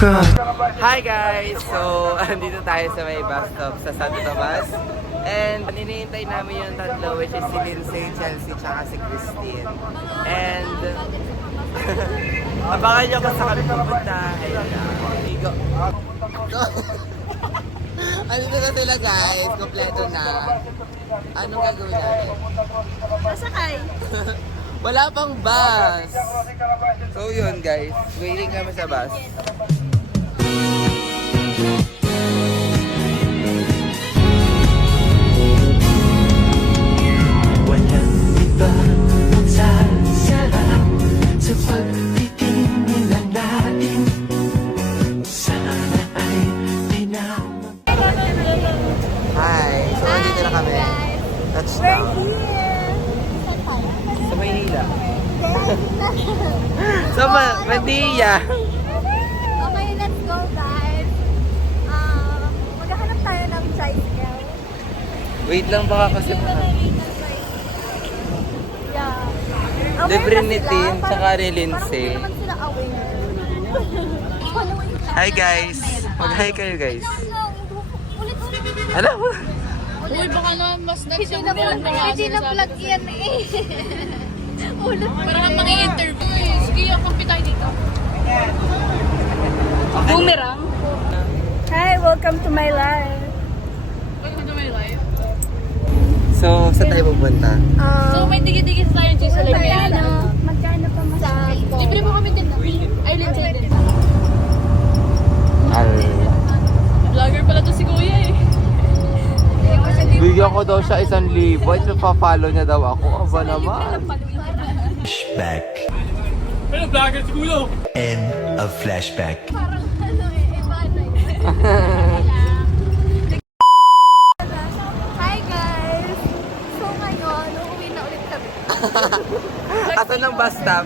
Hi guys! So, andito tayo sa may bus stop sa Santo Tomas. And hinihintay namin yung tatlo, which is si Lindsay, Chelsea, tsaka si Christine. And abangan nyo kung saan kami pupunta. Ayun na. Go! Andito na sila guys. Kompleto na. Anong gagawin natin? Masakay. Wala pang bus! So yun guys, waiting kami sa bus. Walang iba magsasarap sa pagtitingin lang natin. Sana ay tinamang. Hi! So andito na kami. Touchdown. Sa Maynila. Sa Manila. Okay, let's go guys. Maghahanap tayo ng tricycle. Wait lang baka kasi Yeah. libre ni na sila. Tin, Parang- tsaka ni Lindsay. Parang hindi naman sila aware. Hi guys! Mag-hi kayo guys. Ulit-ulit. Alam mo? Uy, baka na mas Hindi na plug yan eh. Ulit. Parang mga interview eh. Sige, akampi tayo dito. Boomerang? Hi, welcome to my life. Welcome to my life. So, saan tayo pupunta? So, may digi-digi sa tayo dito sa library. Magkano pa masabi? Libre mo kami din na. Ay, Lindsay din. Vlogger pala to si Kuya eh. Bigyan ko daw siya 1,000. So, pa-follow niya daw ako. Aba naman. Flashback. Pero vlogger si Kuya. End of flashback. Parang ano eh, iba na yun. Hi guys! So ngayon, uuwi na ulit kami. Asan ang bus stop?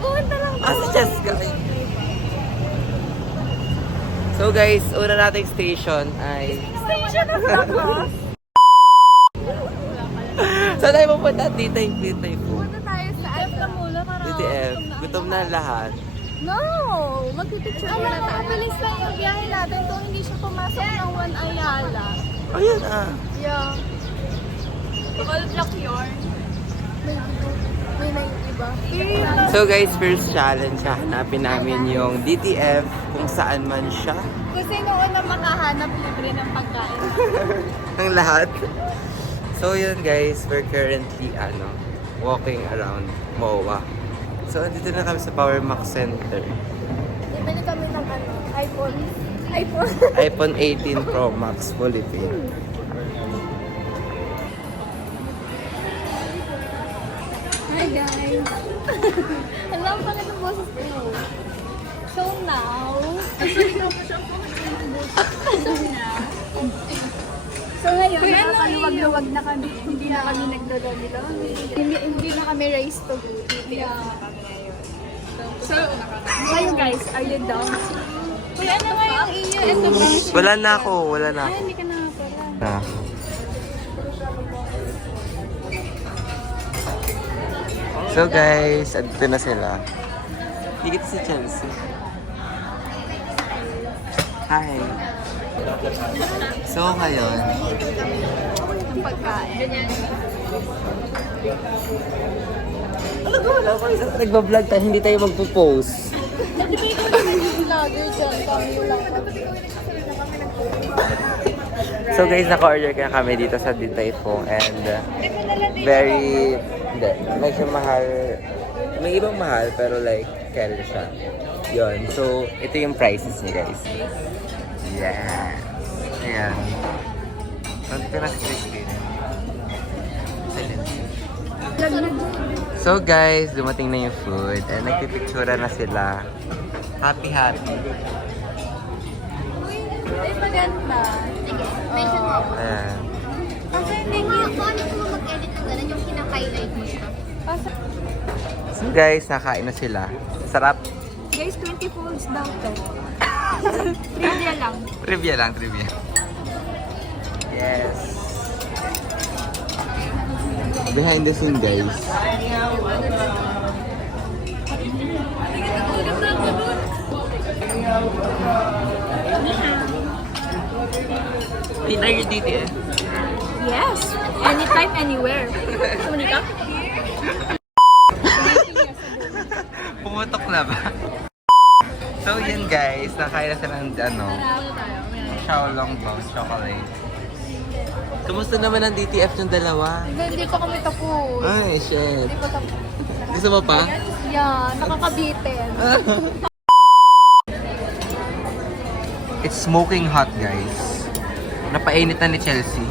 Pumunta lang Asa Jessica? So guys, una nating station ay... Station of Lacrosse. Saan tayo pupunta? Titay po. Pumunta tayo sa DTF. Gutom na lahat. No! Magpipicture muna tayo. Mabilis lang yung biyahe natin kung hindi siya pumasok ng One Ayala. Ayun ah. Yeah. All black yarn. May iba. So guys, first challenge, hanapin namin yung DTF kung saan man siya. Kung sino una makahanap libre ng pagkain. Ng lahat. So yun guys, we're currently walking around MOA. So andito na kami sa Power Max Center. Bibili kami ng iPhone. iPhone 18 Pro Max Philippine. Hi guys! Alam pa nga ng boses ko. So now... So ngayon, nakakaliwag-luwag na kami. Hindi na kami nagdadami-dami. Hindi na kami race to beauty. So, ngayon guys, are you down? Kuya, ano nga yung inyo? Ito ba? Wala na ako. Hindi ka na pala. Ah. So guys, andito na sila. Dikit si Chelsea. Hi. So ngayon, Ang pagkain. wala ko isang nagbablog tayo, hindi tayo magpo-post. Vlogger dyan, kami lang. So guys, naka-order ka kami dito sa Ditay Fong and very, hindi, medyo mahal. May ibang mahal pero like, kaya siya. Yun, so ito yung prices niya guys. Yeah. Ayan. Nandito na si Christine. So guys, dumating na yung food and nagpipictura na sila. Happy. Ay, maganda. Sige, mention mo ako. Ayan. Kasi hindi Paano mo mag-edit ng gano'n yung kinaka-highlight mo siya? So guys, nakain na sila. Sarap. Guys, 20 folds daw to. Trivia lang. Trivia. Yes. Behind the scene guys. Are you DTF? Yes! Anytime, anywhere. Sumali ka? Pumutok na ba? So yun guys, nakain na sila ng Xiaolongbao chocolate. Kumusta naman ang DTF ng dalawa? Hindi pa kami tapos. Ay, shit. Hindi pa tapos. Gusto mo pa? Yeah, nakakabitin. It's smoking hot, guys. Napainit na ni Chelsea.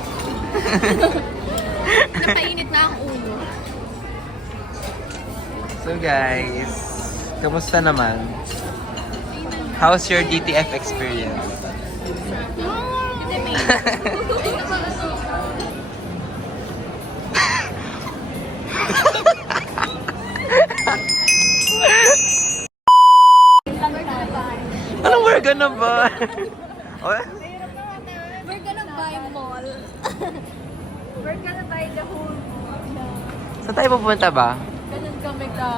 Napainit na ang ulo. So guys, kamusta naman? How's your DTF experience? Anong we're gonna buy? Oh, We're gonna buy mall. We're gonna buy the whole mall. saan tayo pupunta ba? Ganun kami ka...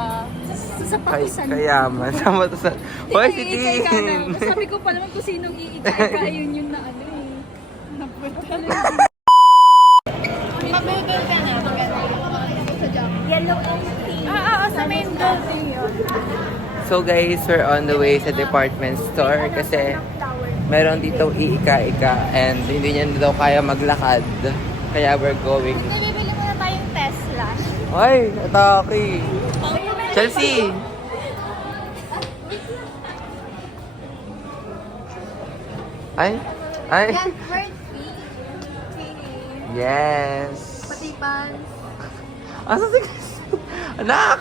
Sa pakusan. Kayaman. Sama to sa... Hoy, si Tin! Sabi ko pa naman kung sinong iika-ika, yun na ano eh. Napunta na yun. Mabibig ka na. Yellow and pink. Sa main building yun. So guys, we're on the way sa department store kasi meron dito iika-ika and hindi niya daw kaya maglakad. Kaya we're going. Bibili mo na tayong Tesla. Ay, atake! Chelsea! Ay? Ay? Yan, bird feet. Yes! Pati pants. Asa si Anak!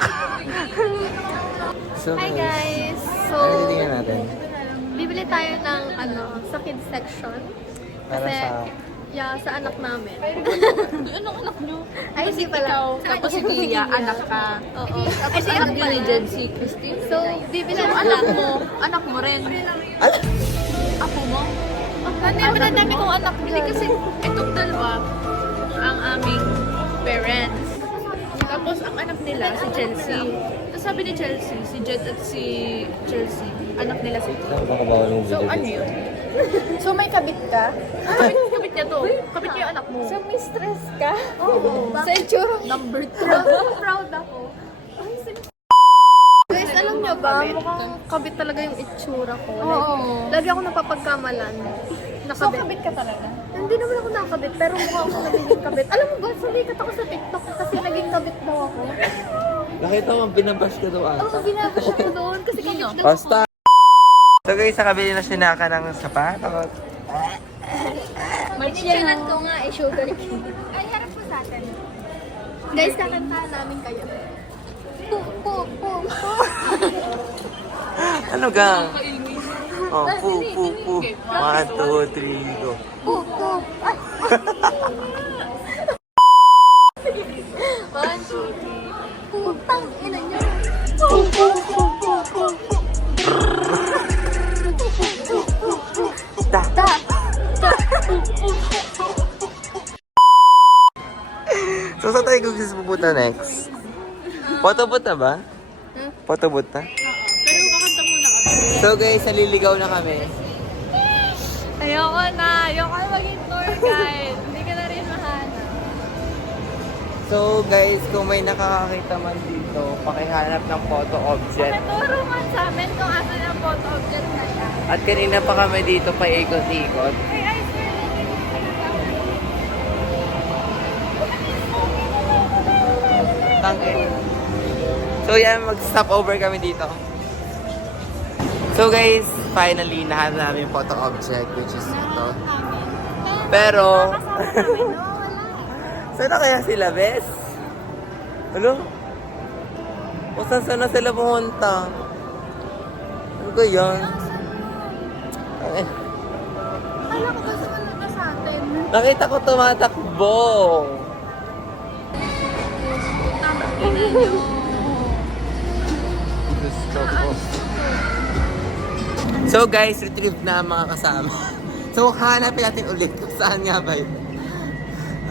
So, Hi guys! So, Ano titingnan natin? bibili tayo ng ano, sa kids section. Para Kasi, sa... yeah, sa anak namin. Anong anak nyo? Ay, hindi pala. Tapos si Tia, anak ka. Oo. Ay, si anak ni Jen, si Christine. So, bibili So, anak mo rin. Apo mo? Ano yung madadami kong anak Hindi kasi itong dalawa ang aming parents. Tapos ang anak nila, si Chelsea. Tapos sabi ni Chelsea, si Jet at si Chelsea, anak nila si... Baka bawal yung So ano yun? So, may kabit ka? Kabit niya to. Kabit niya yung anak mo. So, mistress ka? Oo. Sa itsura. Number 2. Proud ako. Guys, alam nyo ba, mukhang kabit talaga yung itsura ko. Oo. Lagi ako napapagkamalan. So, kabit ka talaga? Hindi naman ako nakakabit, pero mukha ako nagiging kabit. Alam mo ba, sumikat ako sa TikTok kasi naging kabit daw ako. Nakita mo, binabash ka daw Oo, binabash ako doon kasi kabit daw ako. Basta! So guys, nakabili na sinaka ng sapatos. Machinan ko nga eh, sugar king. Ay, harap po sa atin. Guys, kakantahan namin kayo. Po, po, po, po. Ano gang? Oh, pu, pu, pu. 1, 2, 3, go. Po, po. Ay. 1, 2, 3. Putang ina niyo. Po, po, po, po, po. Da. Da. Da. So saan tayo gusto pupunta next? Photobooth na ba? Photobooth na? Pero kakanta muna kami. So guys, naliligaw na kami. Ayoko na maging tour guide. Hindi ka na rin mahanap. So guys, kung may nakakakita man dito, pakihanap ng photo object. Maturo man sa amin kung asan ang photo object na yan. At kanina pa kami dito pa ikot-ikot. Ay, I swear. Tangin. So yan, mag-stop over kami dito. So guys, finally, nahanap namin yung photo object, which is ito. Pero, saan na kaya sila, Bes? Ano? O saan na sila pumunta? Ano ba yan? Eh, Alam ko gusto na sa atin. nakita ko tumatakbo. Gusto ko. So guys, retrieve na ang mga kasama. So hanapin natin ulit kung saan nga ba yun.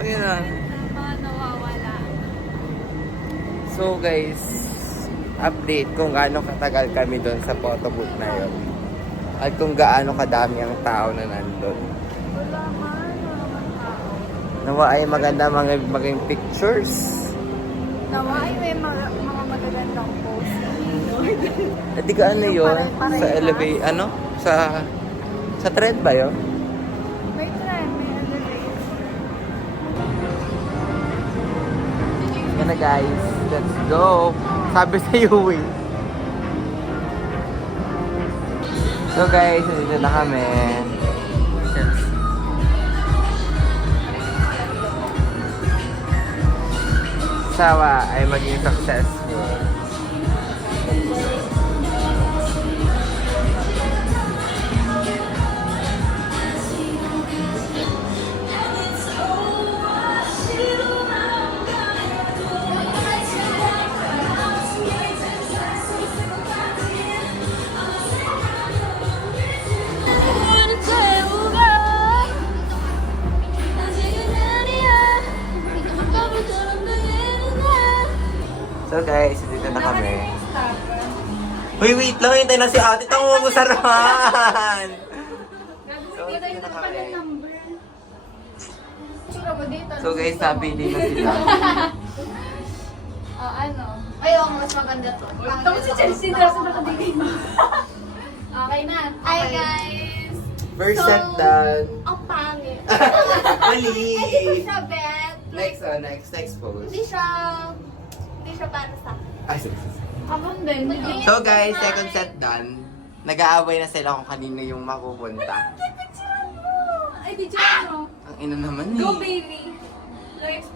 Ayun na. Mga nawawala. So guys, update kung gaano katagal kami doon sa photo booth na yun. at kung gaano kadami ang tao na nandun. Nawa ay maganda maging pictures. Nawa ay may mga magagandang post. At di ka ano yun? Sa elevate, ano? Sa trend ba yun? May trend, may elevate. Yan na guys, let's go! Sabi sa iyo eh. So guys, nandito na kami. Sawa ay maging successful. So guys, dito na kami. Uy, wait lang. Hintay na si ate. Tango mo sa raman. So, dito na kami. So guys, napili na sila. Ano? Ay, oo, mas maganda to. Tapos si Chelsea na sa nakadilig. Okay na. Hi, guys! First set done. Ang pangit. Mali. Hindi siya bet. Next, next pose. Hindi siya para sa akin. Ay, sige, sige. Abang din. So guys, second set done. Nag-aaway na sila kung kanino yung mapupunta. Ay, di dyan mo. Ang ina naman eh. Go, baby. Next.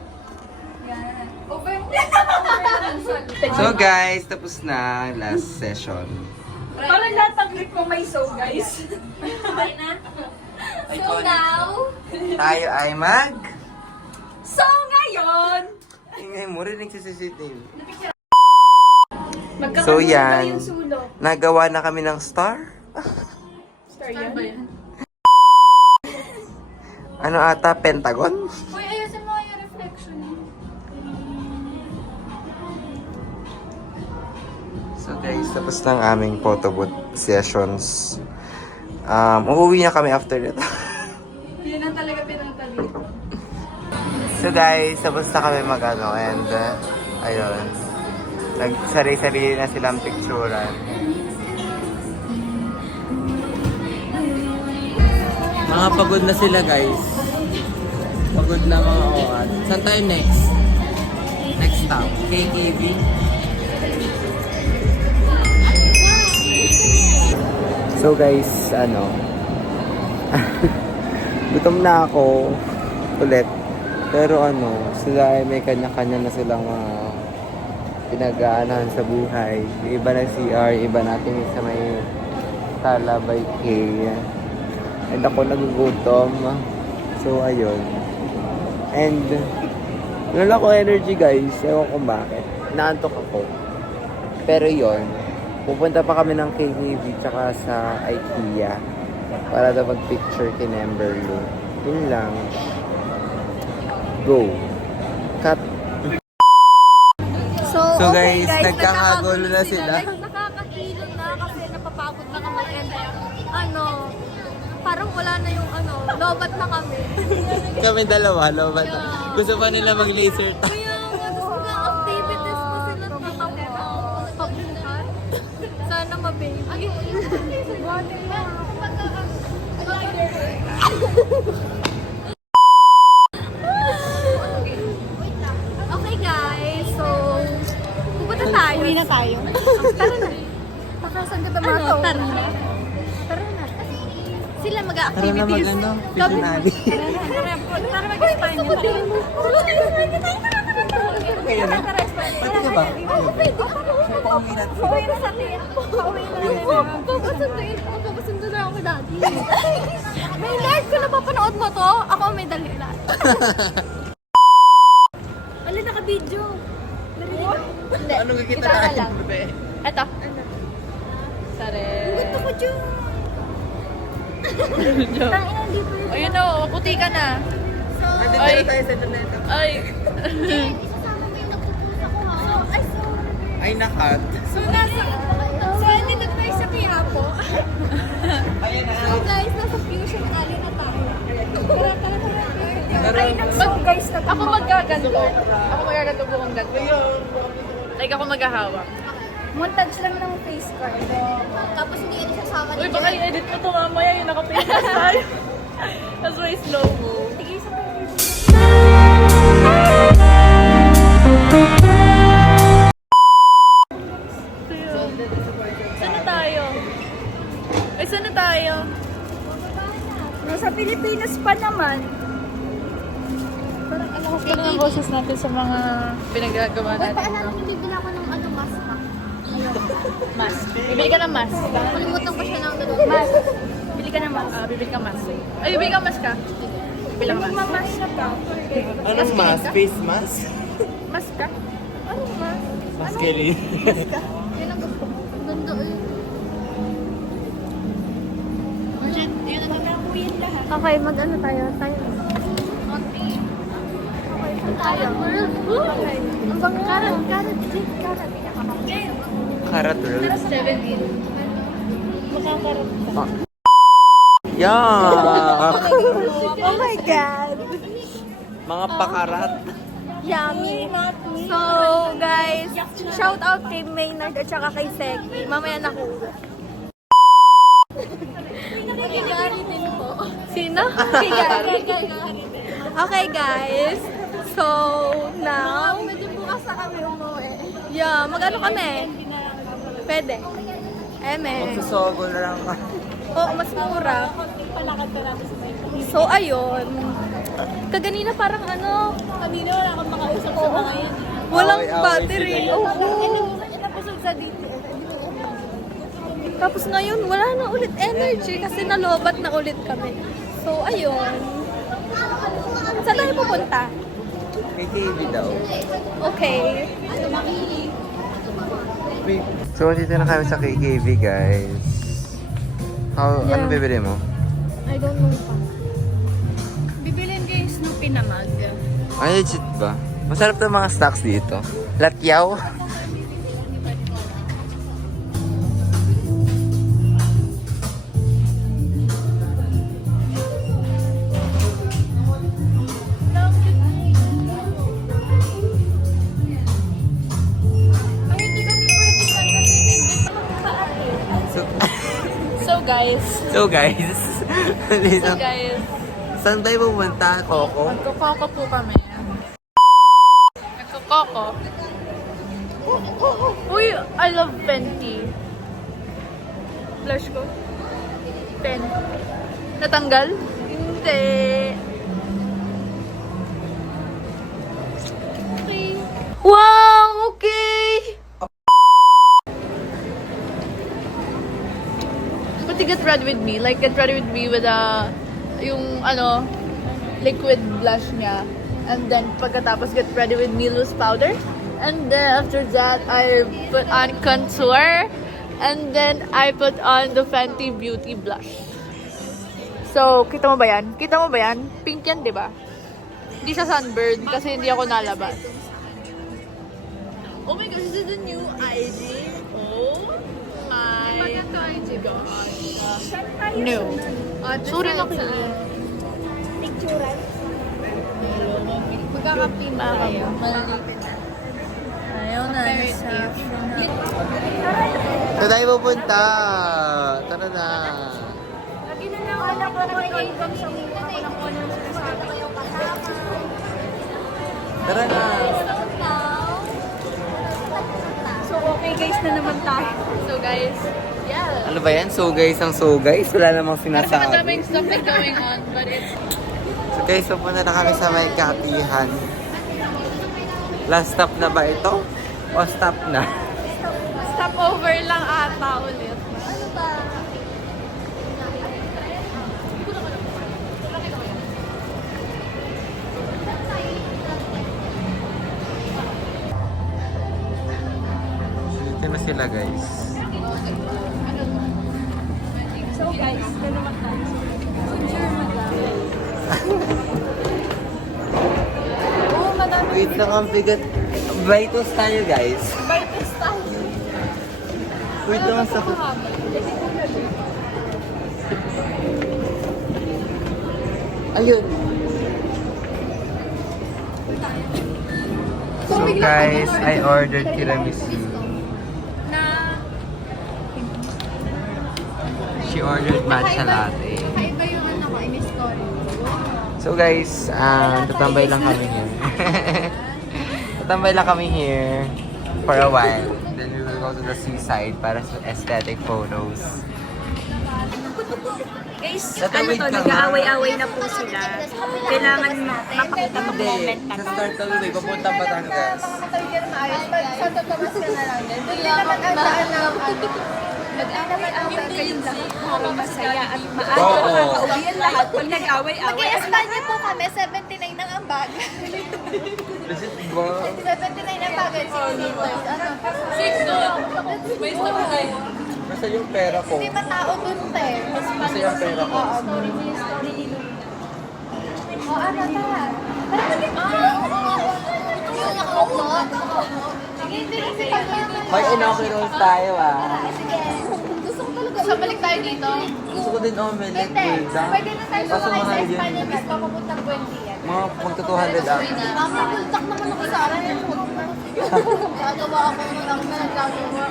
Yan. Open. So guys, tapos na last session. Parang lahat ng clip mo may so, guys. Okay na? So now, Tayo ay mag... So, ngayon, Ingay mo, rinig si CCTV. magkakaroon So, na yan. yung sulok. Nagawa na kami ng star. Star yan. Ano ata? Pentagon? Uy, ayusin mo yung reflection. So guys, tapos ng aming photo booth sessions. Uuwi na kami after nito. Yun ang talaga pinunta dito. So guys, tapos na kami mag-ano and ayun. Nagsari-sarili na silang picturean. Mga pagod na sila guys. Pagod na mga oat. Saan tayo next? Next stop, KKV. So guys, ano, gutom na ako ulit. Pero ano, sila ay may kanya-kanya na silang mga pinag-aanahan sa buhay. Yung iba na CR, iba natin sa may sala by K. And ako nagugutom. So ayun. And wala ko energy guys. Ewan kung bakit. Naantok ako. Pero yon, pupunta pa kami ng KKV tsaka sa IKEA para daw mag-picture kay Amberlo. Yun lang. Go. Cut. So, okay, guys, nagkakagulo na sila. Nakakahilo na kasi napapagod na kami and ano, parang wala na yung ano, lobat na kami. Kami dalawa, lobat. Gusto pa nila mag-laser tag. Kaya nga, gusto na activities pa sila pabuhan. Sana mababy. Okay guys, so pupunta tayo. Uwi na tayo. Tara na. Pakasan ka ba mga tao? Tara na. Tara na. Sila mag-activities. Tara na pisinali. Tara mag-Espanya. Kaya na? Pati ka ba? Pauwi na sa atin. Pauwi na. Papasunduin. Papasundo na ako kay Daddy. May live ka na papanood mo to? Ako may dalilan. Wala naka-video. Hindi. Ano kikita natin? Eto. Sare. Gusto ko dyan. Tangina, hindi po yun. Ayun o, puti ka na. So, Ay. tayo sa planeta. Ay. isasama mo yung nagpupunta ko ha. So, ay, sorry. Ay, nakat. So, nasa, so, nandito tayo sa Kaya po. So guys, nasa Fusion Alley na tayo. Ay, so guys, Ako magaganto. Ako magaganto buong ganto. Like ako maghahawak. montage lang ng face card. Tapos hindi yan sasama Uy, ni baka Jen. i-edit mo to mamaya yung naka-face tayo. That's why slow mo. Tigay sa Saan na tayo? Ay, saan na tayo? Nasa Pilipinas pa naman. Kaya ng boses natin sa mga pinagagawa Uy, natin. paalala nyo, bibili ako ng ano, mask ha. Mask. Bibili ka ng mask. Kalimutan ko siya ng dalawang mask. Bili ka naman. Bibili ka mask. Ay, bibili ka mask ka. Bibili ka mask. Magmamas na ka. Anong mask? Face mask? Mask ka? Anong mask? Masculine. Yun ang gusto ko. Ang ganda eh. Nakuyin lahat. Okay, mag-ano tayo? Tayo. Okay, saan tayo? Okay. Ang bang karat. Karat road. 17. Makakarap ka. Yeah! Oh my God! Mga pakarat. Yummy! So, guys, shout out kay Maynard at saka kay Seki. Mamaya na ko. Kay Gary din po. Sino? Kay Gary. Okay, guys. So, now... Medyo bukas na kami umuwi. Yeah, mag-ano kami? Pwede. Magsusogo na lang ka. Oo, mas mura. So, ayun. Kaganina parang ano... Kanina wala kang makausap sa mga yun. Walang Away-away battery. sila. Oo. Napusog sa dito. Tapos ngayon, wala na ulit energy kasi nalobat na ulit kami. So, ayun. Saan tayo pupunta? May TV daw. Okay. So, dito na kami sa KKV, guys. Ano bibili mo? I don't know pa. Bibilin ko yung Snoopy na mug. Ay, legit ba? Masarap na mga snacks dito. Latyaw. So guys. So, guys. dito. Guys. Saan tayo pupunta, Coco? Nagkukoko po kami. Nagkukoko. Uy, I love Fenty. Blush ko. Pen. Natanggal? Hindi. Okay. Wow! Okay! But to get ready with me, like get ready with me with yung ano, liquid blush niya. And then pagkatapos get ready with me loose powder. And then after that, I put on contour. And then I put on the Fenty Beauty blush. So, kita mo ba yan? Kita mo ba yan? Pink yan, di ba? Hindi siya sunburn kasi hindi ako nalabas. Oh my gosh, this is the new IG. Oh my gosh. No. Sorry na ko. Picturean. Magkakapin tayo. Ayaw na. Saan tayo pupunta? Tara na. Lagi na lang alam ko kung income sa mga walang ko nang sinasabi ko yung kasama. Tara na. So, okay guys na naman tayo. So guys, yeah. Ano ba yan? So guys, ang so guys. Wala namang Parang sinasabi. madaming stuff like going on, but it's... So guys, pupunta na kami sa may Katihan. Last stop na ba ito? O stop na? Stopover lang ata ulit. Ano ba? Dito na sila guys. So guys, na naman tayo. Oo, madami. Wait lang, ang bigat. Vitos tayo guys. Vitus tayo. Wait lang, sakit. Ayun. So guys, I ordered tiramisu. She ordered matcha latte. Iba yung ano ko, in-story. So guys, tatambay lang kami here. Tatambay lang kami here for a while. Then we will go to the seaside para sa aesthetic photos. Guys, Tatawid ka nga. nag-aaway-aaway na po sila. Kailangan mapakita mag-moment Sa start of the way, papunta Batangas. Santo Tomas ka na lang din. Doon din naman ang daan ng ano. Nag-aaway-aaway kayong lahat para masaya at Oo. maaga makakauwi ang lahat pag nag-aaway-aaway. Mag-Espanya po kami, 79 ang ambag. Visit ba? 79 ang bagay, 6 liters. Ano? 6 doon. May story. Basta yung pera ko. Hindi matao dun, te. Basta yung pera ko. O ano, tara. Tara, balik. Yung nakaupload. Sige, hindi kasi pag-yaman. May inaugural tayo Sige. Gusto ko talaga. So, balik tayo dito. Gusto ko din omelette Hindi. with Pwede na tayo Kaso sumakay sa mahal Espanya yun. bis papupuntang Buendia. Mga magto 200 up. Mama, bultak naman ako sa akin. Gagawa ako ng ang nagagawa.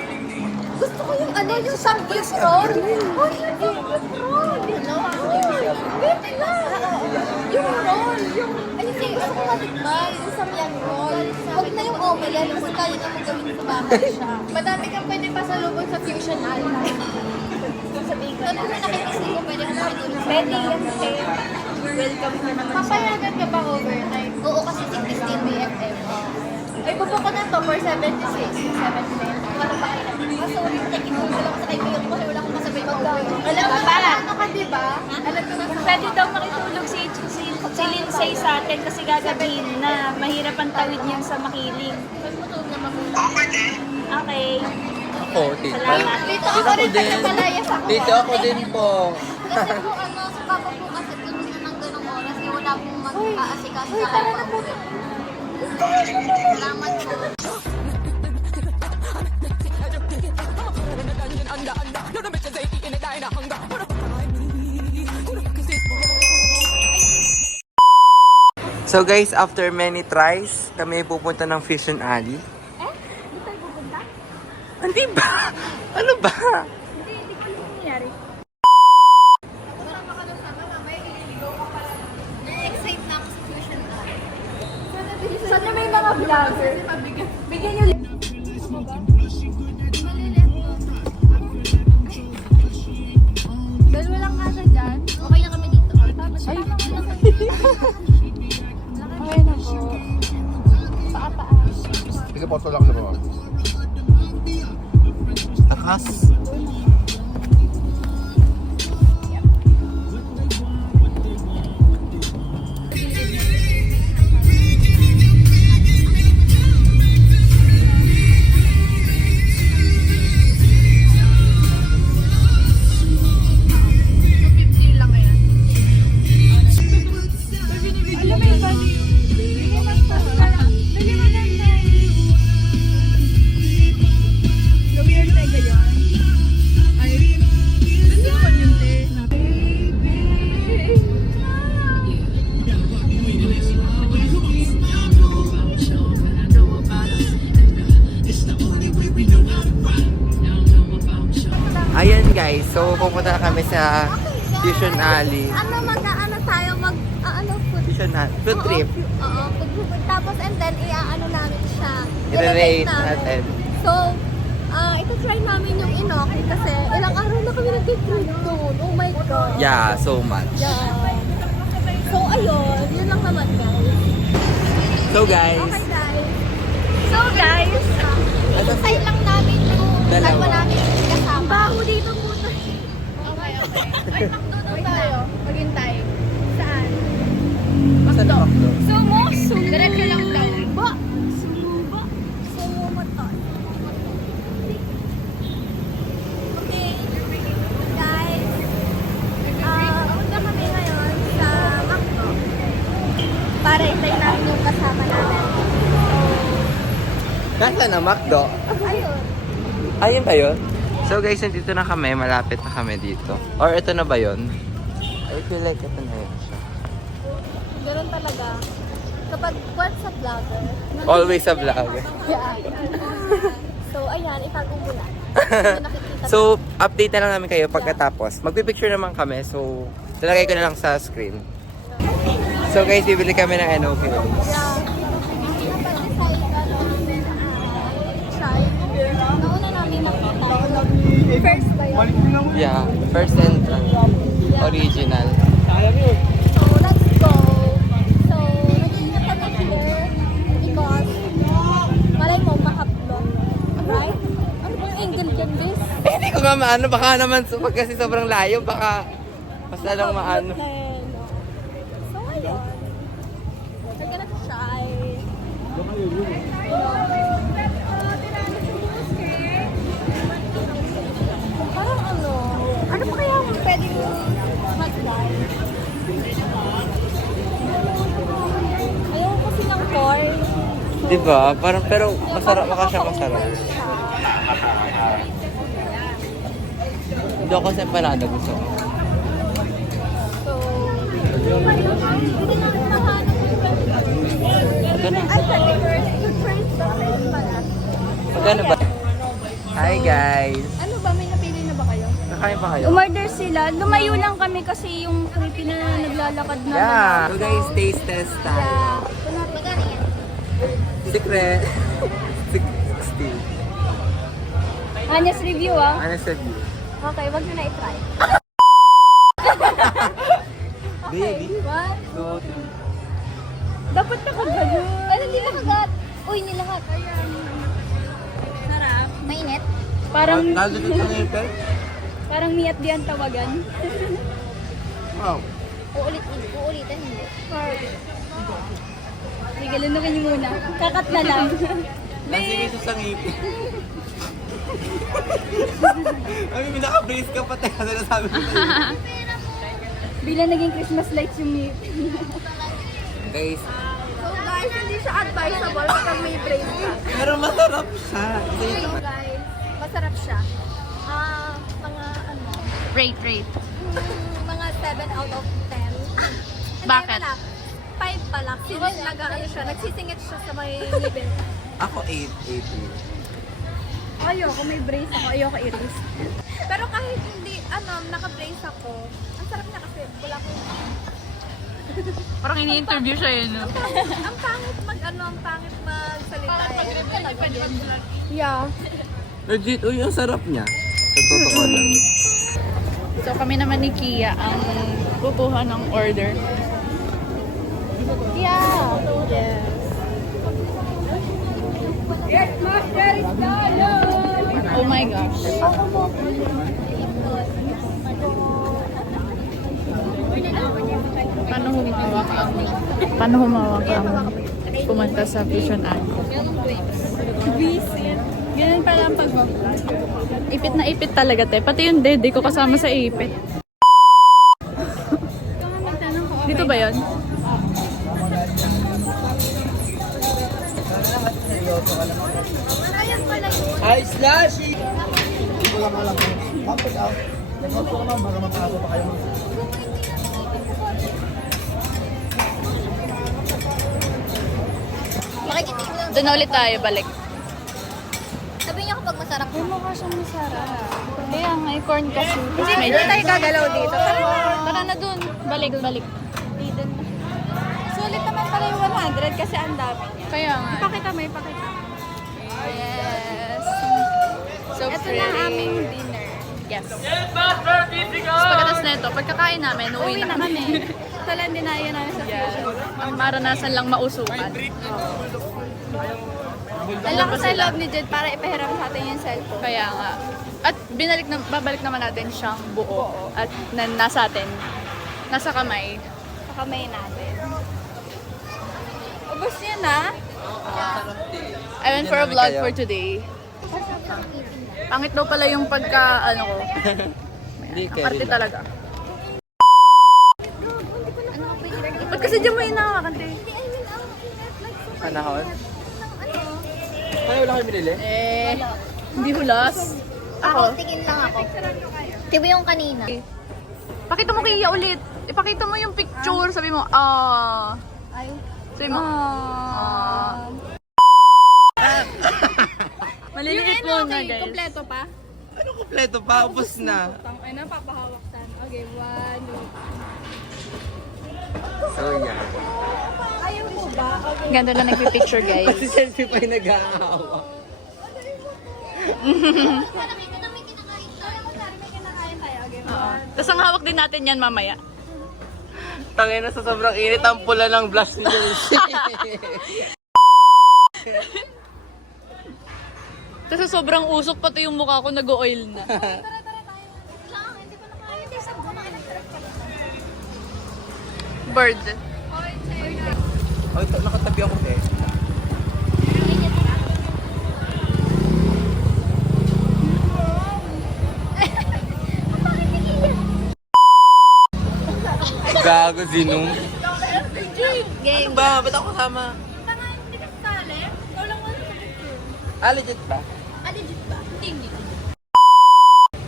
Gusto ko yung ano, yung samgyup roll. Oh, yung samgyup roll. Wait lang. Yung roll. Ano siya, gusto ko matikman. Yung samgyup roll. Huwag na yung omelette kasi kaya na magawin sa bahay siya. Madami kang pwede pasalubong sa Fusion Island. Sabihin ko. Kung nakikisi ko, pwede ka nakikisi. Pwede yan, te. Welcome na naman. Papayagan ka ba overnight? Oo, kasi 16 BFF. Ay, bubuk ko na to for 76. 70. Wala pa kayo. Kaso, nakikinig ko lang sa kaibigan ko kasi wala akong kasabay mag-uwi. Alam mo ba? Ano ka, diba? Alam ko na sa Pwede daw makitulog si Lindsay sa atin kasi gagabihin na. Mahirap ang tawid niyan sa makiling. Okay. Ako, tita. Salamat. Dito ako rin nagpapalayas ako. Dito ako din po. Kasi po ano, sa papa po kasi tulog na ng ganong oras. Kaya wala pong mag-aasikaso sa akin. Salamat po. So guys, after many tries, kami pupunta ng Fusion Alley. Hindi tayo pupunta? Hindi ba? Ano ba? Hindi ko alam kung nangyari. Na-excite na ako sa Fusion Island. Sana may mga vlogger. Bigyan nyo Dalawa lang nga siya dyan. Okay na kami dito. Ay, Okay na po. Sige, posto lang na ba? Takas. Alam mo yung value? Bigyan mas pa. Bigyan mo na na. Gawin yung tega yun. Ay, gusto ko yun, te. Ayan guys, so pupunta na kami sa Fusion Alley. ano mag-ano tayo? Food. Fusion Alley. Food trip. Oo, food. Tapos and then i-ano namin siya. I-rate namin. natin. So, ito try namin yung inoki kasi ilang araw na kami nag-trip doon. Oh my God. Yeah, so much. Yeah. So, ayun. Yun lang naman, guys. So guys, Okay, guys. So, guys, hintay lang namin yung Dalawa. namin kasama. Baho dito muna. Okay. Ay, McDonald's tayo. Maghintay. Saan? saan na Macdo? Sumo. Diretso lang daw. Ba? Sumo. Sumo mo to. Okay. Guys. Punta kami ngayon sa McDo. Para hintay namin yung kasama namin. Nasaan na Macdo? Ayun. Ayun ba yun? So So guys, nandito na kami. Malapit na kami dito. Or ito na ba yun? I feel like ito na yun siya. Ganun talaga. Kapag once sa vlogger, Always a vlog. yeah. So, ayan, itago mo na. Hindi nakikita So, update na lang namin kayo pagkatapos. Magpipicture naman kami. So, talagay ko na lang sa screen. So guys, bibili kami ng NOK. Yeah. Hindi na pag-decide ka, no? Try. Nauna namin makita. First ba yun? Yeah, first and original. So, let's go. So, nag-iingat kami here because malay mo maka-vlog. Right? Ano ba yung angle dyan, bis? Hindi ko nga maano, baka naman pag kasi sobrang layo, baka mas lang maano. So, ayun. We're gonna try. Parang ano pa kaya kung pwedeng mag-try? Ayaw kasi ng corn. Diba? Parang, pero masarap, baka siya masarap. Hindi ako sa empanada gusto ko. So, pwede natin mahanap yung Magkano? first pala. Magkano ba? Hi guys! Ano ba? May napili na ba kayo? Nakain pa kayo? Umorder sila. Lumayo lang kami kasi yung creepy na naglalakad na. Yeah! So guys, taste test tayo. Magkano yan? Secret! 60. Honest review ah. Honest review. Okay, wag nyo na i-try. Baby. One. So, Dapat nakagano. Ay, hindi nakagat. Uy, nilahat. Ayan. Sarap. Mainit. Parang, lalo dito sa ngipin? parang miyat di ang tawagan. Wow. Uulitin hindi. Sige, lunukin niyo muna. Kakat na lang. Lasing ito sa ngipin. Ay, pinaka-brace ka pa tayo. Ano sabi ko sa'yo? Bilang naging Christmas lights yung ngip. Guys, So guys, hindi siya advisable kapag may brace ka. pero masarap siya. So guys, masarap siya. Mga ano, Rate. mga 7 out of 10. Bakit? 5 pa lang. Since nag-ano siya, nagsisingit siya sa may ngipin. Ako 8. Ayoko, may brace ako. Ayoko i-raise. Pero kahit hindi, naka-brace ako, ang sarap niya kasi wala ko. Parang ini-interview siya yun, no? Ang pangit ang pangit magsalita. Yeah. Legit, uy, ang sarap niya. Sa totoo lang. So kami naman ni Kia ang kukuha ng order. Yeah. Oh my gosh. Paano humawak ang pumunta sa Vision Agro? Ganyan pala ang pag-vlog. Ipit na ipit talaga, te. Pati yung dede ko kasama sa ipit. Dito ba yun? Hi, Slashy! Makikita mo lang. Doon na ulit tayo, balik. Sabi niyo kapag masarap. Mukha siyang masarap. Kaya nga, corn kasi. Hindi tayo gagalaw dito. Tara na dun. Balik. Sulit naman pala yung 100 kasi ang dami niya. Kaya nga. Ipakita mo. Yes. So Ito pretty. na ang aming dinner. Yes. Tapos pagkatas na ito, pagkakain namin, uwi na kami. Talan din na yun namin sa Yes. Ang maranasan lang mausukan. Alam ko sa loob ni Jed para ipahiram sa atin yung cellphone. Kaya nga. At babalik naman natin siyang buo. At nasa atin. Nasa kamay. Sa kamay natin. Ubus yan na. I went for a vlog for today. Pangit daw pala yung ko. Hindi, Arte talaga. Ba't kasi dyan mo yung nakakante? Panahon? Kaya wala kayo binili? Hindi hulas. Ako, tingin lang ako. Diba yung kanina? Pakita mo kay Iya ulit. Ipakita mo yung picture. Sabi mo, Ay. Sabi mo, Maliliit mo na, guys. Kompleto pa? Ano kompleto pa? Ubus na. Ay, napapahawaktan. Okay, 1, 2. So, yeah. Ayaw mo ba? Okay. Ganda na nagpipicture, guys. Si selfie pa yung nag-aawa. Parang ito na may kinakain tayo. May kinakain tayo. Okay, Tapos ang hawak din natin yan mamaya. Tangin na sa sobrang init ang pula ng blush ni Chelsea. Tapos sa sobrang usok, pati yung mukha ko nag-oil na. Tara tayo. Lang, hindi ko nakain. Hindi, sabi ko na Bird. Oh, ito, nakatabi ako eh. Gago, Zinong. Game. Ba, ba't ako kasama? Hindi ka sali? Ikaw lang wala sa picture. Ah, legit ba? Legit ba? Hindi.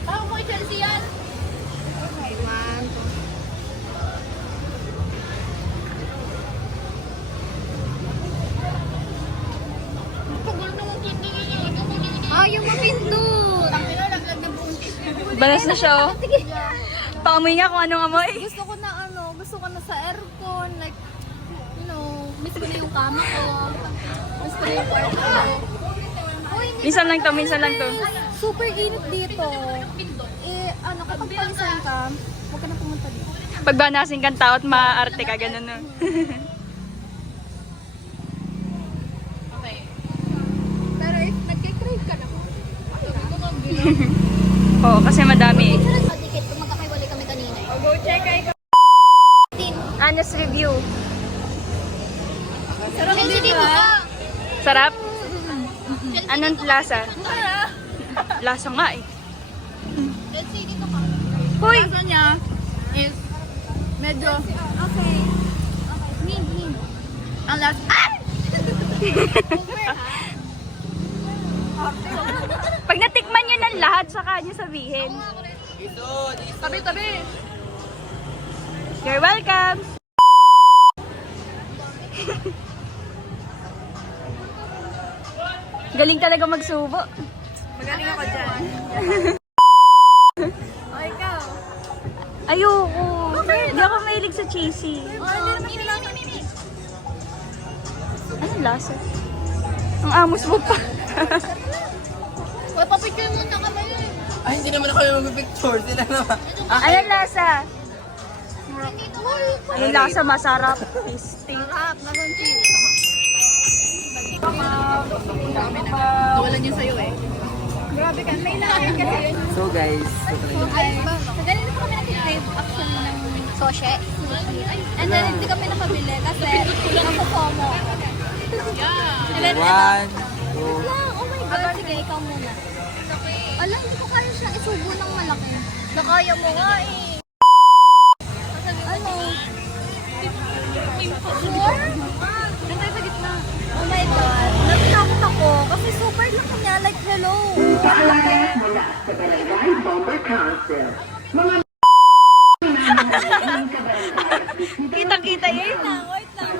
Ako mo kay Chelsea yan. Okay, 1, 2. Ayaw mapindot. Ang nilalaglag ng buong tissue. Balas na siya, oh. Sige. Paamoy nga kung anong amoy. Gusto ko na sa aircon, like, you know, miss ko na yung kama ko. Miss ko na yung kwarto ko. Uy, hindi Minsan lang to, minsan lang to. super init dito. Eh, ano, kapag palisan ka, huwag ka na pumunta dito. Pag banasing kang tao at maaarte ka, ganun no. Pero if nagkikrave ka na, Oo, kasi madami. Dikit, kung magkakaiwalay kami kanina. Go check ay Honest review. Sarap dito ka. Sarap? Anong lasa? Lasa nga eh. Let's see, dito ka. Hoy! lasa niya is medyo Okay. Need. ang lasa. Pag natikman nyo ng lahat, saka nyo sabihin. Tabi-tabi. You're welcome! Galing talaga magsubo. Magaling ako dyan. O, ikaw. Ayoko. Hindi ako mahilig sa cheesy. Anong lasa? Ang amos mo pa. Uy, papicture muna kami. Ay, hindi naman ako yung mag-picture. Sila naman. Anong lasa? Anong lasa? Masarap. Tasty. Nawalan yun sa'yo eh. Grabe ka. May nakain kasi yun. So guys, ito talaga. Sa ganito kami nag-crave actually ng soshe. And then hindi kami nakabili kasi nakapomo. Sige, 1, 2. Lang, oh my God. Sige, ikaw muna. Alam, hindi ko kaya siya isubo ng malaki. Nakaya mo nga eh. Ano? Sure? Nandun sa gitna. Oh my God. Natakot ako kasi super laki niya. Like, hello. Kitang-kita yun. Wait lang.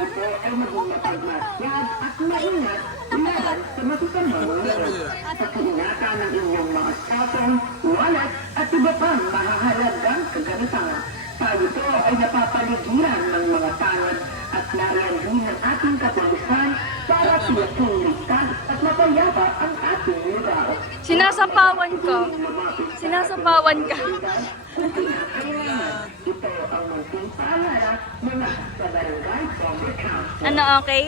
at iba pang mahahalagang kagamitan. Ito ay napapaligiran ng mga tanod at nariyan din ng ating kapulisan para tiyaking ligtas at mapayapa ang ating lugar. Sinasapawan ko. Sinasapawan ka. Ito ang munting paalala mula sa Barangay Bomber Council. Ano, okay?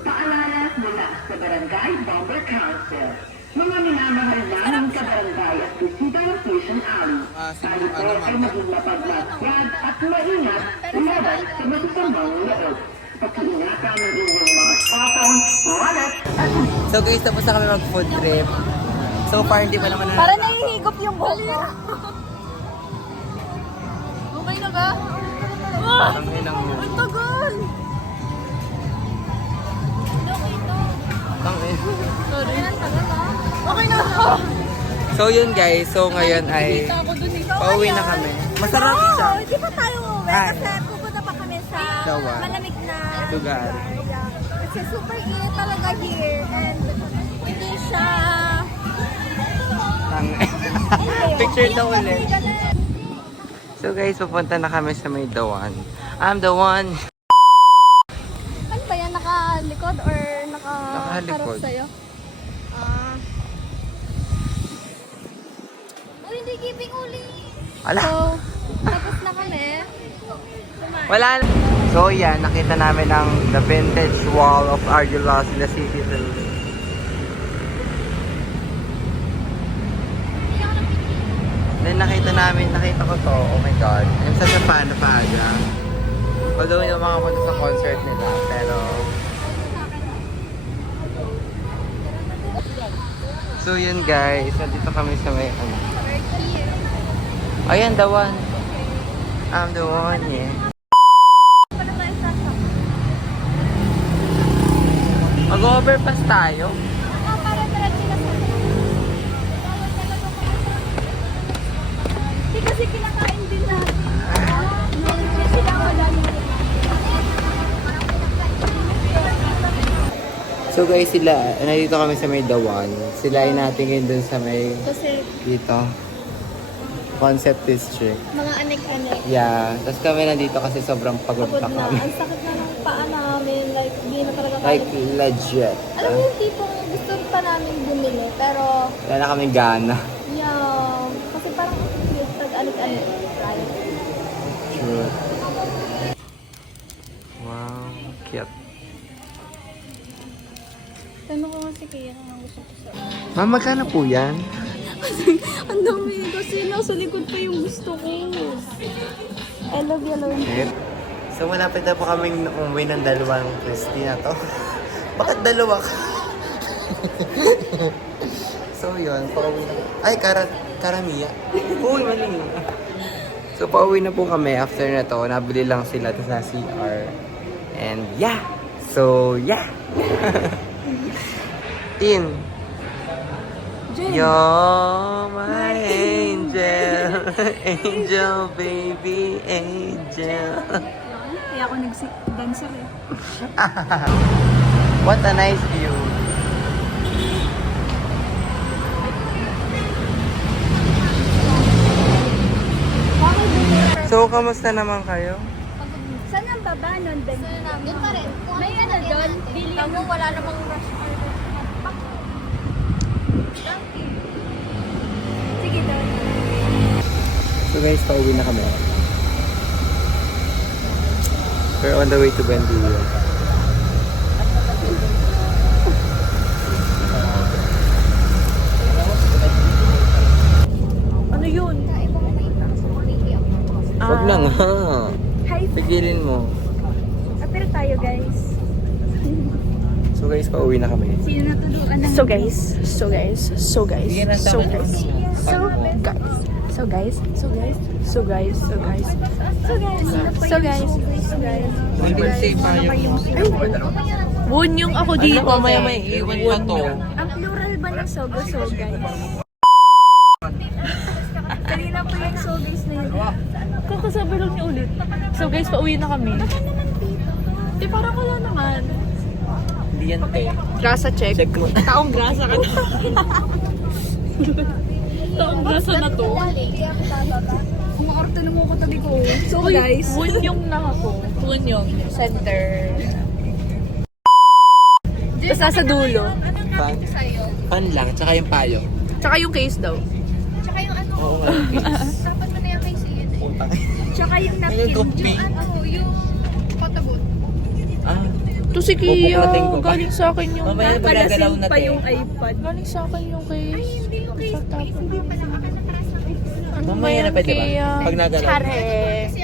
Paalala mula sa Barangay Bomber Council. Mga minamahal naming kabarangay at bisita ng Mission Alley. Tayo po ay maging mapagmatyag at maingat laban sa masusamang loob. Pag-iingatan ng inyong mga cellphone, wallet, at So guys, tapos na kami mag-food trip. So far, hindi pa naman na. Para nahihigop yung buhok ko. Okay na ba? Ang inang yun. Tagal! Okay na. So yun guys, so ngayon ay pauwi na kami. Masarap siya. Oo, di ba tayo uwi? Ay. Kasi pupunta pa kami sa Dawan. malamig na Lugar. Yeah. Kasi super init talaga here. And hindi siya... Picture daw ulit. So guys, pupunta na kami sa may Dawan. I'm the one. Ano ba yan? Nakalikod or Nakalikod. nakaharap sa'yo? Ah. Uy, hindi giving uli. Ala. So, tapos na kami. Wala na. So yan, nakita namin ang the vintage wall of Argelos in the city. Then nakita ko to, oh my god. I'm such a fan of Aga. Although yung mga punta sa concert nila, pero... So yun guys, nandito kami sa may ano. Ayan, the one. I'm the one, yeah. Mag-overpass tayo. Hindi kasi kinakain din natin. Hindi sila wala So guys, sila, nandito kami sa may Dawan. Sila ay natingin dun sa may kasi dito. Concept District. mga anek-anek. Yeah. Tapos kami nandito kasi sobrang pagod Pagod pa na. kami. Ang sakit na ng paa namin. Like, hindi na talaga Like kaya. legit. Alam mo yung tipong gusto pa namin bumili. Pero, Wala na kami gana. yeah. Kasi parang cute. Tag-anek-anek. Right? True. Wow. Cute. Tanong ko kasi kaya ang gusto ko sa... Ma'am, magkano po yan? Ang dami kasi nasa likod pa yung gusto ko. I love you, Lord. So malapit na po kaming umuwi ng dalawang Christy na to. Bakit dalawa ka? So yun, pauwi na. Ay, Karamiya. Uy, mali. So pauwi na po kami after na to. Nabili lang sila to sa CR. And yeah. So yeah. Tin. You're my angel. Angel, baby, angel. Kaya ako nag-dancer eh. What a nice view. So, kamusta naman kayo? Saan ang baba nun, Ben? Yun pa rin. May ano doon? Bili Kamu wala namang rush hour. Sige doon. So guys, pauwi na kami. We're on the way to Bendiyo. Ano yun? Huwag na nga. Hi, Pigilin mo. apir tayo guys. So guys, pauwi na kami. Sino natuluan ng... So guys. So guys. So guys. Sige na, So tama na. guys. So guys. So guys. So guys. So guys. So guys. So guys. So guys. May birthday pa yung... Won yung ako dito. Mamaya may iwan pa to. Ang plural ba ng sogo-so guys? Kanina po yung so guys na yun. Kakasabi lang niya ulit. So guys, pauwi na kami. Di parang wala naman. Hindi yan, te. Grasa check. Check mo. Taong grasa ka na. Taong grasa na to. Kung makorto na mo ko tabi ko. So Uy, guys. Won yung nakako. Won yung center. Tapos nasa dulo. Fun. Fun lang, tsaka yung payo. Tsaka yung case daw. Tsaka yung ano, Oo nga. dapat mo na yung kay Sian eh. Utang. Tsaka yung napkin. Yung Ano, yung photoboot. Ah. To si Kia. Bubuklatin ko pa. Galing sa akin yung... Mamaya na gagalaw na, pa te. yung iPad. Galing sa akin yung case. Hindi yung kay Sian. Hindi pala. Akala para sa akin. Mamaya na pwede ba? Kia. Pag nagalaw. Chare. Kasi